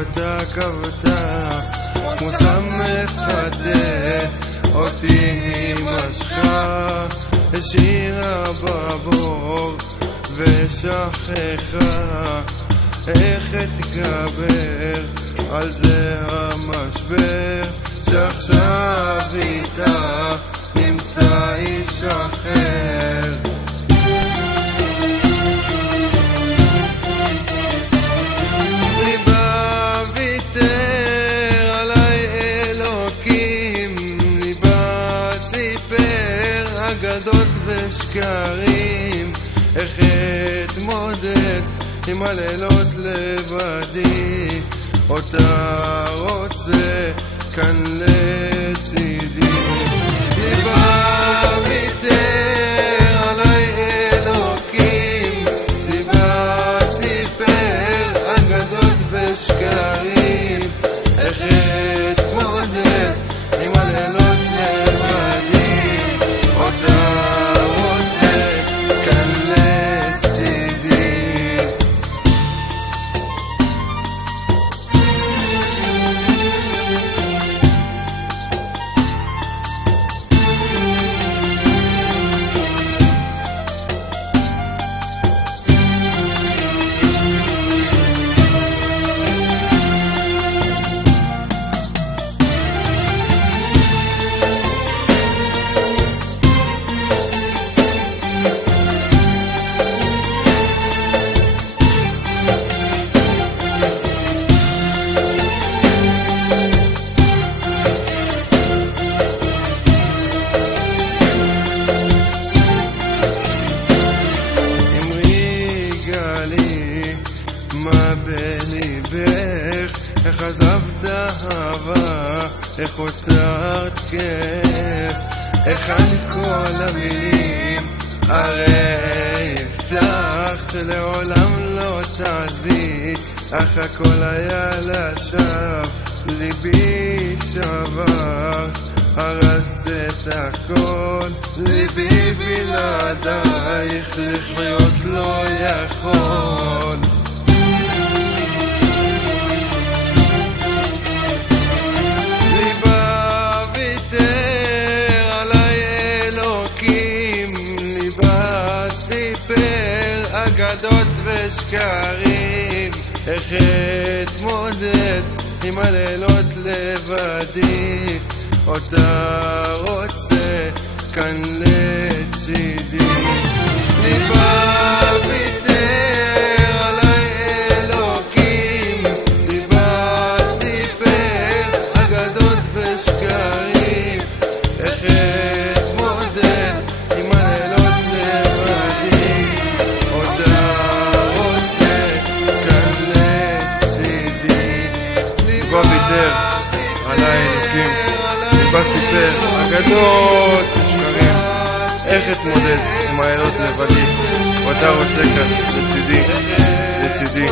עקבת כמו סם מפתה אותי היא משכה, השאירה בבור ושכחה. איך אתגבר על זה המשבר שעכשיו איתה נמצא איש אחר. ליבה ויתר עליי אלוקים, ליבה סיפר אגדות ושקרים. איך אתמודד עם הלילות לבדי, אותה רוצה כאן לצידי. ליבה ויתר עליי אלוקים, ליבה סיפר אגדות ושקרים. איך אתמודד עם הלילות לבדי, אותה רוצה כאן לצידי. מה בליבך, איך עזבת אהבה, איך הותרת כיף, איך על כל המילים הרי הבטחת לעולם לא תעזבי, אך הכל היה לשווא, ליבי שבר, הרסת את הכל, ליבי בלעדייך לחיות לא יכול. ליבה ויתר עליי אלוקים, ליבה סיפר אגדות ושקרים. איך אתמודד עם הלילות לבדי, אותה רוצה כאן לצידי. ליבה ויתר עליי אלוקים, ליבה סיפר אגדות ושקרים. איך אתמודד עם הלילות לבדי, אותה רוצה כאן לצידי. ליבה ויתר עליי אלוקים, ליבה סיפר אגדות ושקרים. איך אתמודד עם הלילות לבדי, אותה רוצה כאן לצידי, לצידי.